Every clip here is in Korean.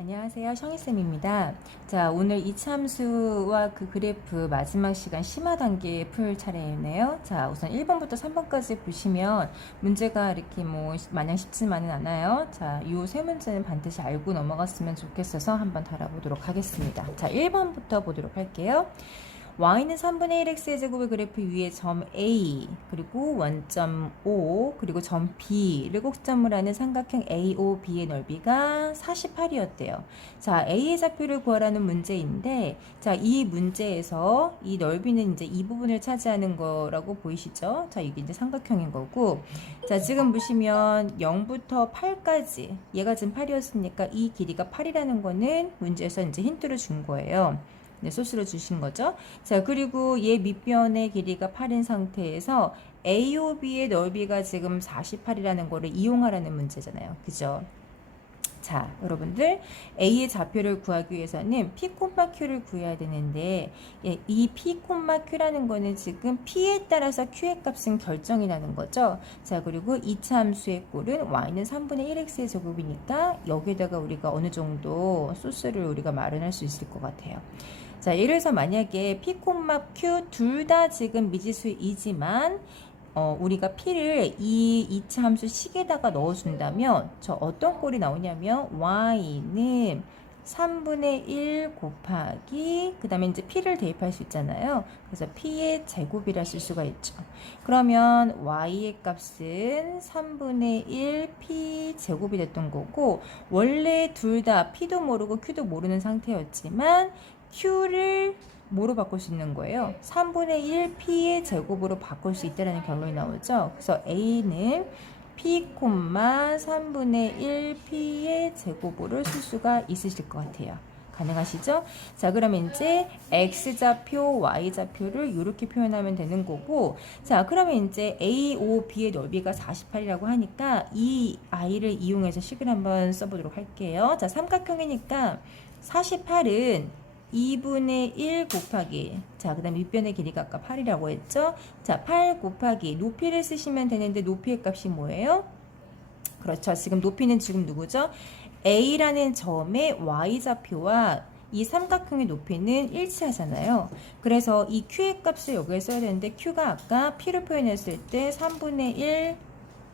안녕하세요. 성희쌤입니다. 자, 오늘 이참수와 그 그래프 마지막 시간 심화 단계 풀 차례이네요. 자, 우선 1번부터 3번까지 보시면 문제가 이렇게 뭐 마냥 쉽지만은 않아요. 자, 이 세 문제는 반드시 알고 넘어갔으면 좋겠어서 한번 달아보도록 하겠습니다. 자, 1번부터 보도록 할게요. Y는 3분의 1x의 제곱의 그래프 위에 점 A 그리고 원점 O 그리고 점 B를 꼭점을 하는 삼각형 AOB의 넓이가 48이었대요. 자, A의 좌표를 구하라는 문제인데 자, 이 문제에서 이 넓이는 이제 이 부분을 차지하는 거라고 보이시죠? 자, 이게 이제 삼각형인 거고 자, 지금 보시면 0부터 8까지 얘가 지금 8이었으니까 이 길이가 8이라는 거는 문제에서 이제 힌트를 준 거예요. 네, 소스로 주신 거죠. 자, 그리고 얘 밑변의 길이가 8인 상태에서 AOB의 넓이가 지금 48이라는 거를 이용하라는 문제잖아요. 그죠? 자, 여러분들 A의 좌표를 구하기 위해서는 P, Q를 구해야 되는데 예, 이 P, Q라는 거는 지금 P에 따라서 Q의 값은 결정이 나는 거죠. 자, 그리고 이차 함수의 꼴은 Y는 3분의 1X의 제곱이니까 여기에다가 우리가 어느 정도 소스를 우리가 마련할 수 있을 것 같아요. 자, 예를 들어서 만약에 P, Q 둘 다 지금 미지수이지만 어, 우리가 P를 이 2차 함수 식에다가 넣어준다면 저 어떤 꼴이 나오냐면 Y는 3분의 1 곱하기 그 다음에 이제 P를 대입할 수 있잖아요. 그래서 P의 제곱이라 쓸 수가 있죠. 그러면 Y의 값은 3분의 1 P 제곱이 됐던 거고 원래 둘 다 P도 모르고 Q도 모르는 상태였지만 Q를 뭐로 바꿀 수 있는 거예요? 3분의 1 P의 제곱으로 바꿀 수 있다는 결론이 나오죠. 그래서 A는 P, 3분의 1 P의 제곱으로 쓸 수가 있으실 것 같아요. 가능하시죠? 자, 그러면 이제 X좌표, Y좌표를 이렇게 표현하면 되는 거고, 자, 그러면 이제 A, O, B의 넓이가 48이라고 하니까 이 I를 이용해서 식을 한번 써보도록 할게요. 자, 삼각형이니까 48은 2분의 1 곱하기 자, 그 다음 밑변의 길이가 아까 8이라고 했죠? 자, 8 곱하기 높이를 쓰시면 되는데 높이의 값이 뭐예요? 그렇죠. 지금 높이는 지금 누구죠? A라는 점의 Y좌표와 이 삼각형의 높이는 일치하잖아요. 그래서 이 Q의 값을 여기에 써야 되는데 Q가 아까 P를 표현했을 때 3분의 1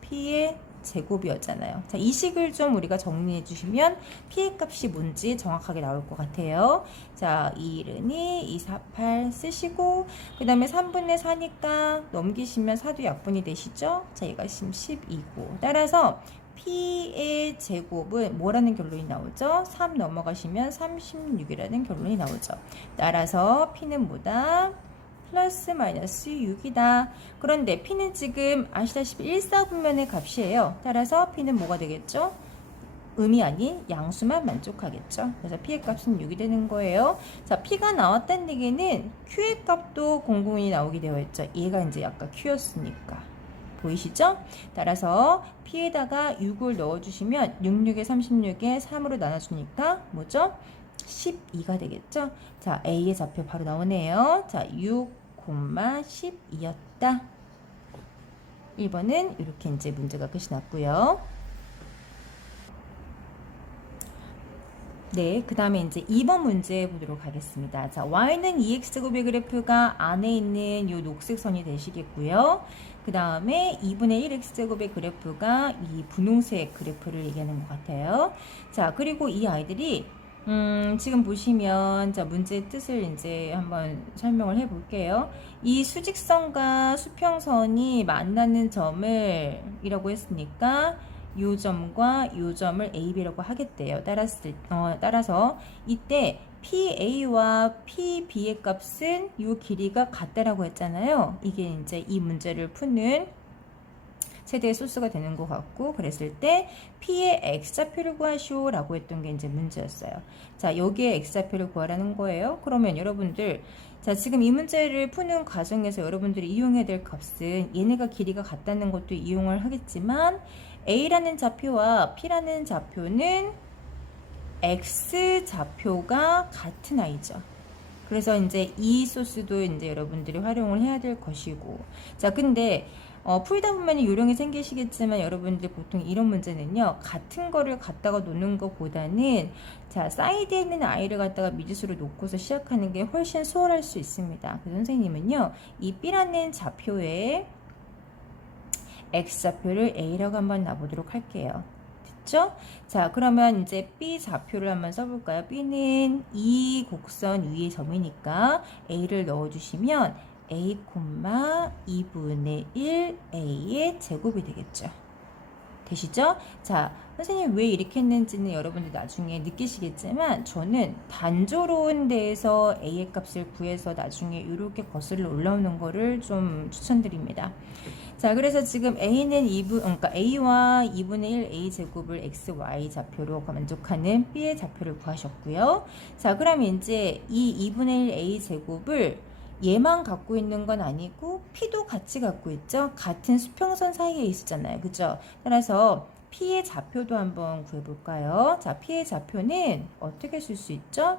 P의 제곱이었잖아요. 자, 이 식을 좀 우리가 정리해 주시면 P의 값이 뭔지 정확하게 나올 것 같아요. 자, 2른이 248 쓰시고 그 다음에 3분의 4니까 넘기시면 4도 약분이 되시죠? 자, 얘가 지금 12고 따라서 P의 제곱은 뭐라는 결론이 나오죠? 3 넘어가시면 36이라는 결론이 나오죠. 따라서 P는 뭐다? 플러스 마이너스 6이다. 그런데 P는 지금 아시다시피 1사분면의 값이에요. 따라서 P는 뭐가 되겠죠? 음이 아닌 양수만 만족하겠죠. 그래서 P의 값은 6이 되는 거예요. 자, P가 나왔다는 얘기는 Q의 값도 공공이 나오게 되어 있죠. 얘가 이제 아까 Q였으니까. 보이시죠? 따라서 P에다가 6을 넣어주시면 6, 6에 36에 3으로 나눠주니까 뭐죠? 12가 되겠죠? 자, A의 좌표 바로 나오네요. 자, 6, 12였다. 1번은 이렇게 이제 문제가 끝이 났고요. 네, 그 다음에 이제 2번 문제 보도록 하겠습니다. 자, y는 2x제곱의 그래프가 안에 있는 이 녹색 선이 되시겠고요. 그 다음에 2분의 1x제곱의 그래프가 이 분홍색 그래프를 얘기하는 것 같아요. 자, 그리고 이 아이들이 음, 지금 보시면 자 문제 뜻을 이제 한번 설명을 해 볼게요. 이 수직선과 수평선이 만나는 점을 이라고 했으니까 요 점과 요 점을 AB라고 하겠대요. 따랐을 어, 따라서 이때 PA와 PB의 값은 요 길이가 같다라고 했잖아요. 이게 이제 이 문제를 푸는 최대의 소스가 되는 것 같고 그랬을 때 P의 X좌표를 구하시오 라고 했던 게 이제 문제였어요. 자 여기에 X좌표를 구하라는 거예요. 그러면 여러분들 자 지금 이 문제를 푸는 과정에서 여러분들이 이용해야 될 값은 얘네가 길이가 같다는 것도 이용을 하겠지만 A라는 좌표와 P라는 좌표는 X 좌표가 같은 아이죠. 그래서 이제 이 소스도 이제 여러분들이 활용을 해야 될 것이고. 자, 근데 어, 풀다 보면 요령이 생기시겠지만 여러분들 보통 이런 문제는요 같은 거를 갖다가 놓는 것보다는 자 사이드에 있는 아이를 갖다가 미지수로 놓고서 시작하는 게 훨씬 수월할 수 있습니다. 그 선생님은요 이 B라는 좌표에 X좌표를 A라고 한번 놔보도록 할게요. 됐죠? 자, 그러면 이제 B 좌표를 한번 써볼까요? B는 이 곡선 위의 점이니까 A를 넣어주시면 A, 2분의 1 A의 제곱이 되겠죠. 되시죠? 자, 선생님 왜 이렇게 했는지는 여러분들 나중에 느끼시겠지만 저는 단조로운 데에서 A의 값을 구해서 나중에 이렇게 거슬러 올라오는 거를 좀 추천드립니다. 자, 그래서 지금 A는 2분, 그러니까 A와 2분의 1 A 제곱을 X, Y 좌표로 만족하는 B의 좌표를 구하셨고요. 자, 그럼 이제 이 2분의 1 A 제곱을 얘만 갖고 있는 건 아니고 P도 같이 갖고 있죠. 같은 수평선 사이에 있었잖아요. 그죠? 따라서 P의 좌표도 한번 구해볼까요? 자, P의 좌표는 어떻게 쓸 수 있죠?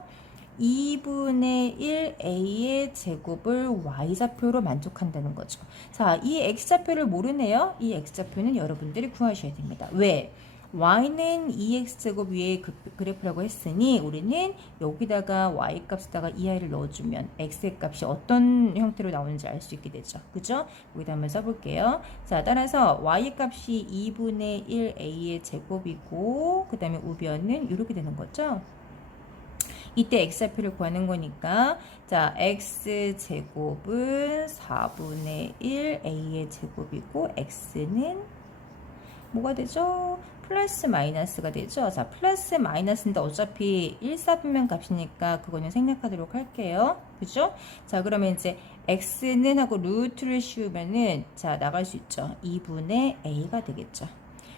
2분의 1 A의 제곱을 Y좌표로 만족한다는 거죠. 자, 이 X좌표를 모르네요. 이 X좌표는 여러분들이 구하셔야 됩니다. 왜? Y는 2x제곱 위에 그 그래프라고 했으니 우리는 여기다가 y 값에다가 이 i를 넣어주면 x의 값이 어떤 형태로 나오는지 알 수 있게 되죠. 그죠? 여기다 한번 써볼게요. 자, 따라서 y 값이 2분의 1 a의 제곱이고 그 다음에 우변은 이렇게 되는 거죠. 이때 x좌표를 구하는 거니까 자 x 제곱은 4분의 1 a의 제곱이고 x는 뭐가 되죠? 플러스 마이너스가 되죠. 자, 플러스 마이너스인데 어차피 1, 4분면 값이니까 그거는 생략하도록 할게요. 그죠? 자, 그러면 이제 x는 하고 루트를 씌우면은 자, 나갈 수 있죠. 2분의 a가 되겠죠.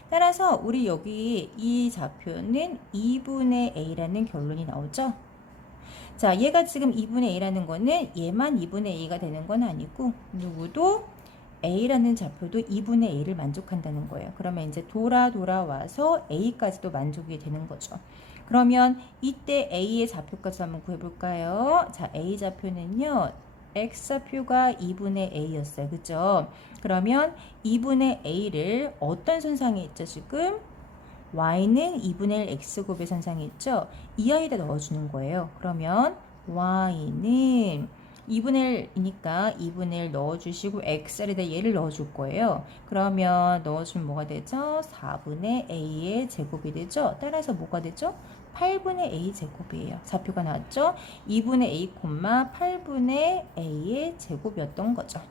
따라서 우리 여기 이 좌표는 2분의 a라는 결론이 나오죠. 자, 얘가 지금 2분의 a라는 거는 얘만 2분의 a가 되는 건 아니고 누구도 a라는 좌표도 2분의 a를 만족한다는 거예요. 그러면 이제 돌아 돌아와서 a까지도 만족이 되는 거죠. 그러면 이때 a의 좌표까지 한번 구해볼까요? 자, a 좌표는요. x좌표가 2분의 a였어요. 그죠? 그러면 2분의 a를 어떤 선상에 있죠, 지금? y는 2분의 1 x곱의 선상에 있죠? 이 아이에다 넣어주는 거예요. 그러면 y는 2분의 1이니까 2분의 1 넣어주시고 x에다 얘를 넣어줄 거예요. 그러면 넣어주면 뭐가 되죠? 4분의 a의 제곱이 되죠? 따라서 뭐가 되죠? 8분의 a 제곱이에요. 좌표가 나왔죠? 2분의 a, 8분의 a의 제곱이었던 거죠.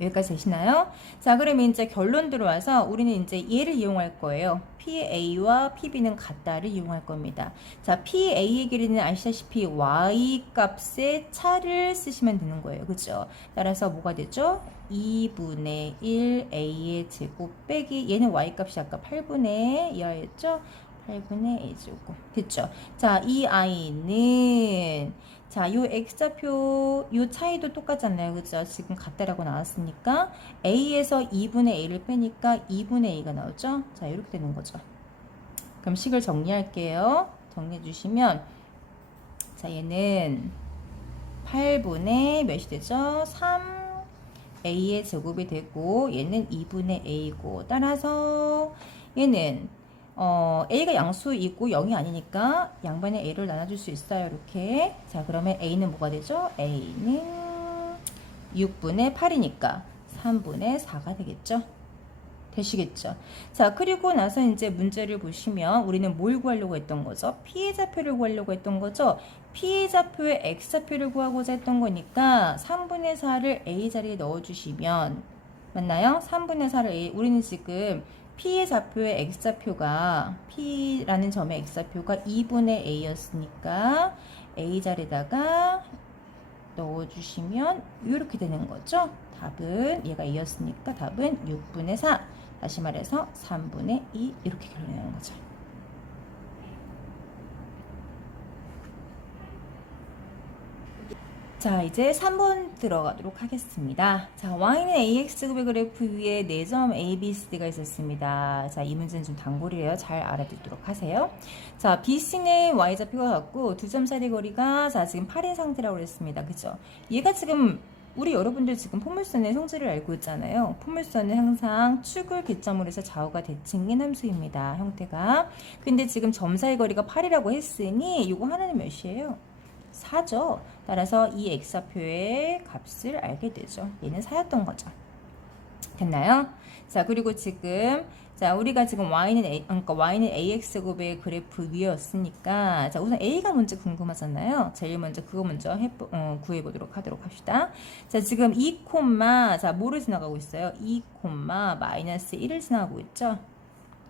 여기까지 되시나요? 자, 그러면 이제 결론 들어와서 우리는 이제 얘를 이용할 거예요. PA와 PB는 같다를 이용할 겁니다. 자, PA의 길이는 아시다시피 Y 값의 차를 쓰시면 되는 거예요. 그죠? 따라서 뭐가 되죠? 2분의 1 A의 제곱 빼기 얘는 Y 값이 아까 8분의 2였죠? 8분의 A 제곱. 됐죠? 자, 이 I는 자, 요 x좌표 요 차이도 똑같잖아요. 그죠? 지금 같다라고 나왔으니까 a에서 2분의 a를 빼니까 2분의 a가 나오죠? 자, 이렇게 되는 거죠. 그럼 식을 정리할게요. 정리해 주시면 자, 얘는 8분의 몇이 되죠? 3 a의 제곱이 되고 얘는 2분의 a고 따라서 얘는 어, A가 양수이고 0이 아니니까 양반의 A를 나눠줄 수 있어요. 이렇게. 자, 그러면 A는 뭐가 되죠? A는 6분의 8이니까 3분의 4가 되겠죠? 되시겠죠? 자, 그리고 나서 이제 문제를 보시면 우리는 뭘 구하려고 했던 거죠? 피해 좌표를 구하려고 했던 거죠? 피해 좌표의 x 좌표를 구하고자 했던 거니까 3분의 4를 A 자리에 넣어주시면 맞나요? 3분의 4를 A 우리는 지금 P의 좌표의 X좌표가 P라는 점의 X좌표가 2분의 A였으니까 A 자리에다가 넣어주시면 이렇게 되는 거죠. 답은 얘가 2였으니까 답은 6분의 4 다시 말해서 3분의 2 이렇게 결론내는 거죠. 자, 이제 3번 들어가도록 하겠습니다. 자, y는 ax급의 그래프 위에 4점 a, b, c가 있었습니다. 자, 이 문제는 좀 단골이에요. 잘 알아듣도록 하세요. 자, bc는 y좌표가 같고 두점 사이 거리가 자, 지금 8인 상태라고 그랬습니다. 그죠? 얘가 지금 우리 여러분들 지금 포물선의 성질을 알고 있잖아요. 포물선은 항상 축을 기점으로 해서 좌우가 대칭인 함수입니다. 형태가. 근데 지금 점사의 거리가 8이라고 했으니 이거 하나는 몇이에요? 4죠. 따라서 이 x좌표의 값을 알게 되죠. 얘는 4였던 거죠. 됐나요? 자, 그리고 지금 자, 우리가 지금 y는 a 그러니까 y는 ax 곱의 그래프 위였으니까 자, 우선 a가 먼저 궁금하잖아요. 제일 먼저 그거 먼저 해 어, 구해 보도록 하도록 합시다. 자, 지금 2 콤마 자, 뭐를 지나가고 있어요? 2 콤마 마이너스 1을 지나가고 있죠.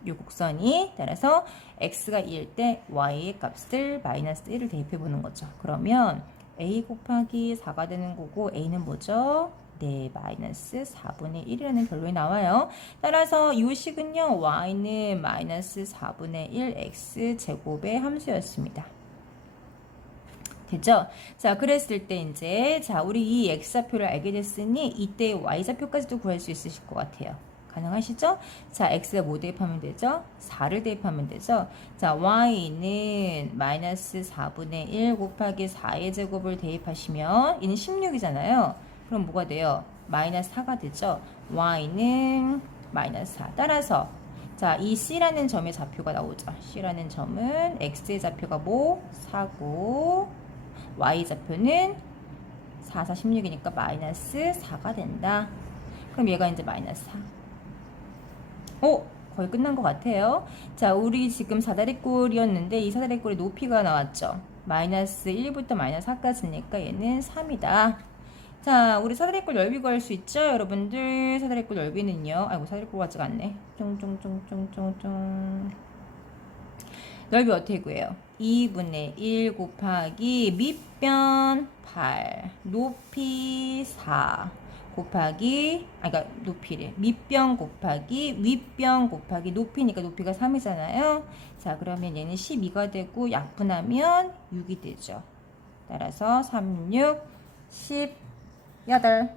이 곡선이 따라서 x가 2일 때 y의 값을 마이너스 1을 대입해 보는 거죠. 그러면 a 곱하기 4가 되는 거고 a는 뭐죠? 네, 마이너스 4분의 1이라는 결론이 나와요. 따라서 이 식은요, y는 마이너스 4분의 1 x 제곱의 함수였습니다. 됐죠? 자, 그랬을 때 이제 자, 우리 이 x좌표를 알게 됐으니 이때 y좌표까지도 구할 수 있으실 것 같아요. 가능하시죠? 자, x에 뭐 대입하면 되죠? 4를 대입하면 되죠? 자, y는 마이너스 4분의 1 곱하기 4의 제곱을 대입하시면 얘는 16이잖아요. 그럼 뭐가 돼요? 마이너스 4가 되죠? y는 마이너스 4. 따라서 자, 이 c라는 점의 좌표가 나오죠. c라는 점은 x의 좌표가 뭐? 4고 y 좌표는 4, 4, 16이니까 마이너스 4가 된다. 그럼 얘가 이제 마이너스 4. 오! 거의 끝난 것 같아요. 자, 우리 지금 사다리꼴이었는데 이 사다리꼴의 높이가 나왔죠. 마이너스 1부터 마이너스 4까지니까 얘는 3이다. 자, 우리 사다리꼴 넓이 구할 수 있죠? 여러분들 사다리꼴 넓이는요. 아이고 사다리꼴 같지가 않네. 쫑쫑쫑쫑쫑쫑 넓이 어떻게 구해요? 2분의 1 곱하기 밑변 8 높이 4 곱하기 아 그러니까 높이를 밑변 곱하기 윗변 곱하기 높이니까 높이가 3이잖아요. 자, 그러면 얘는 12가 되고 약분하면 6이 되죠. 따라서 3, 6, 10 8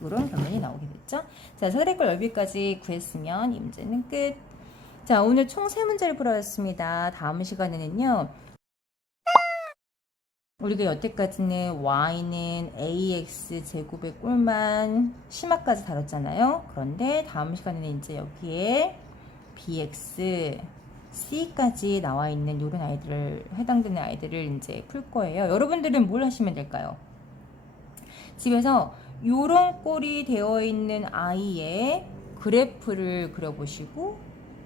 이런 결론이 나오게 됐죠. 자, 사다리꼴 넓이까지 구했으면 이 문제는 끝. 자, 오늘 총 3문제를 풀어봤습니다. 다음 시간에는요. 우리가 여태까지는 y는 ax 제곱의 꼴만 심화까지 다뤘잖아요. 그런데 다음 시간에는 이제 여기에 bx, c까지 나와 있는 이런 아이들을 해당되는 아이들을 이제 풀 거예요. 여러분들은 뭘 하시면 될까요? 집에서 요런 꼴이 되어 있는 아이의 그래프를 그려보시고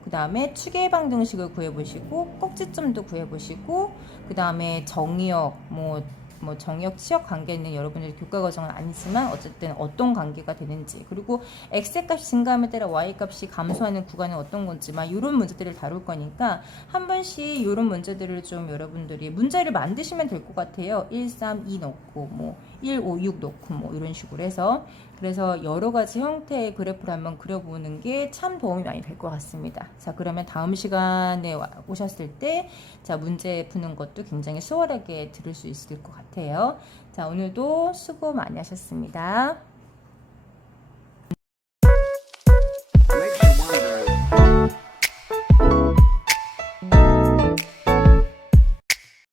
그 다음에 추계 방정식을 구해보시고 꼭지점도 구해보시고 그 다음에 정의역 뭐, 뭐 정의역 치역 관계는 여러분들 교과 과정은 아니지만 어쨌든 어떤 관계가 되는지 그리고 x 값이 증가함에 따라 y 값이 감소하는 구간은 어떤 건지만 이런 문제들을 다룰 거니까 한 번씩 이런 문제들을 좀 여러분들이 문제를 만드시면 될 것 같아요. 1, 3, 2 넣고 뭐 1, 5, 6 넣고 뭐 이런 식으로 해서 그래서 여러 가지 형태의 그래프를 한번 그려보는 게 참 도움이 많이 될 것 같습니다. 자, 그러면 다음 시간에 와- 오셨을 때, 자, 문제 푸는 것도 굉장히 수월하게 들을 수 있을 것 같아요. 자, 오늘도 수고 많이 하셨습니다.